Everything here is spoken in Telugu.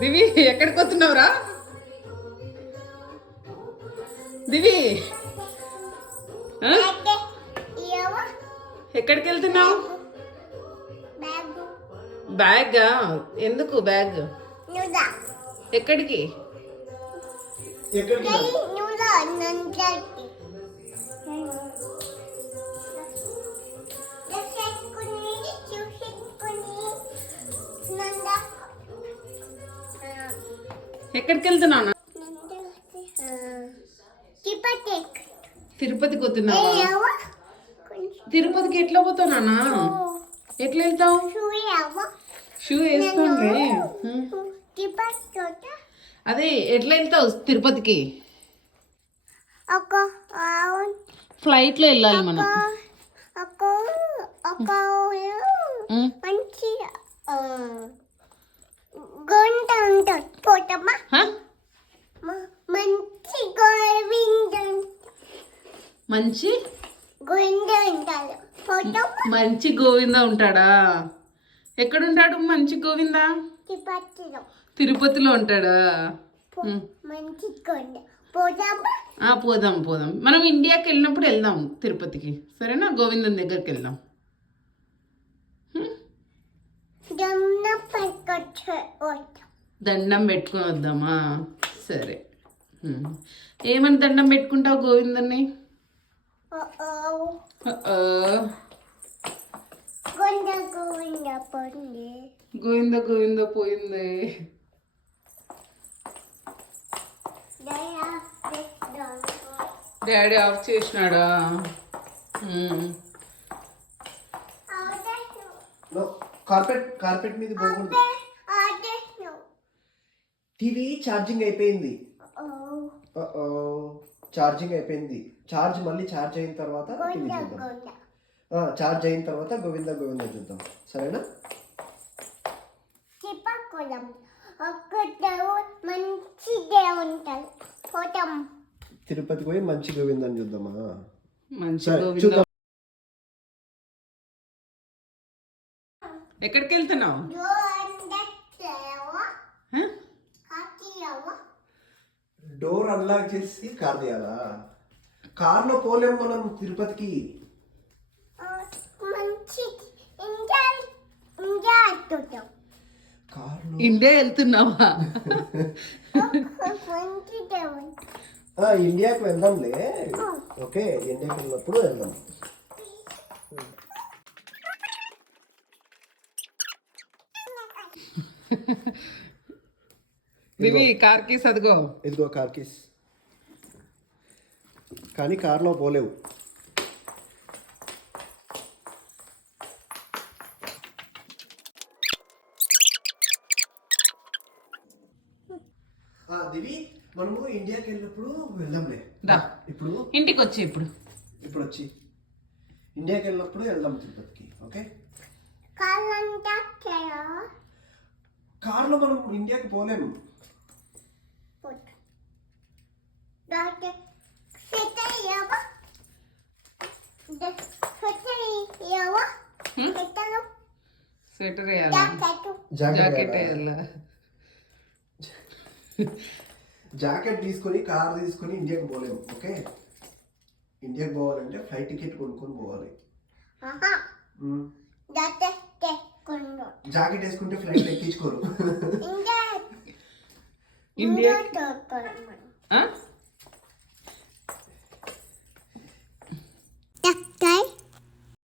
దివి ఎక్కడికి వస్తున్నావురా? దివి ఎక్కడికి వెళ్తున్నావు? బ్యాగ్ ఎందుకు బ్యాగ్? ఎక్కడికి? ఎక్కడికి వెళ్తున్నావు? తిరుపతికి వస్తున్నావా? తిరుపతికి ఎట్లా పోతావు నాన్న? ఎట్లా వెళ్తావు? షూ వేసుకోండి. అదే ఎట్లా వెళ్తావు తిరుపతికి? ఫ్లైట్ లో వెళ్ళాలి మనం. మంచి మంచి గోవింద ఉంటాడా? ఎక్కడుంటాడు మంచి గోవింద? తిరుపతిలో ఉంటాడా? పోదాం పోదాం. మనం ఇండియాకి వెళ్ళినప్పుడు వెళ్దాం తిరుపతికి, సరేనా? గోవిందన్ దగ్గరికి వెళ్దాం. దండం పెట్టుకుని వద్దామా? సరే. ఏమని దండం పెట్టుకుంటావు గోవిందన్ని? గోవింద గోవింద పోయింది. Daddy of చేసినాడా? కార్పెట్ మీద పోకూడదు. టీవీ ఛార్జింగ్ అయిపోయింది. ఛార్జింగ్ అయిపోయింది. ఛార్జ్ మళ్ళీ ఛార్జ్ అయిన తర్వాత టీవీ చూద్దాం. ఛార్జ్ అయిన తర్వాత గోవింద గోవింద చూద్దాం, సరేనా? తిరుపతికి పోయి మంచి గోవిందని చూద్దామా? చూద్దాం. ఎక్కడికి వెళ్తున్నావు? డోర్ అన్లాక్ చేసి కార్ తీయాలా? కార్లో పోలేము మనం తిరుపతికి. ఇండియా వెళ్తున్నావా? ఇండియాకి వెళ్దాంలే. ఓకే, ఇండియాకి వెళ్ళినప్పుడు వెళ్దాం. దివి కార్ కీస్ అదిగో. ఇదిగో కార్ కీస్. కానీ కార్లో పోలేవు. దివి మనము ఇండియాకి వెళ్ళినప్పుడు వెళ్దాంలే. ఇప్పుడు ఇంటికి వచ్చి ఇప్పుడు వచ్చి ఇండియాకి వెళ్ళినప్పుడు వెళ్దాం తిరుపతికి. ఓకే, కార్లో మనం ఇండియాకి పోలేము. స్వెటర్ వేయాలా? జాకెట్ వేయాలా? జాకెట్ తీసుకొని కార్ తీసుకొని ఇండియాకి పోలేము. ఓకే, ఇండియాకి పోవాలంటే ఫ్లైట్ టికెట్ కొనుక్కొని పోవాలి. జాకెట్ వేసుకుంటే ఫ్లైట్ ఎక్కించుకోరు. ఇండియా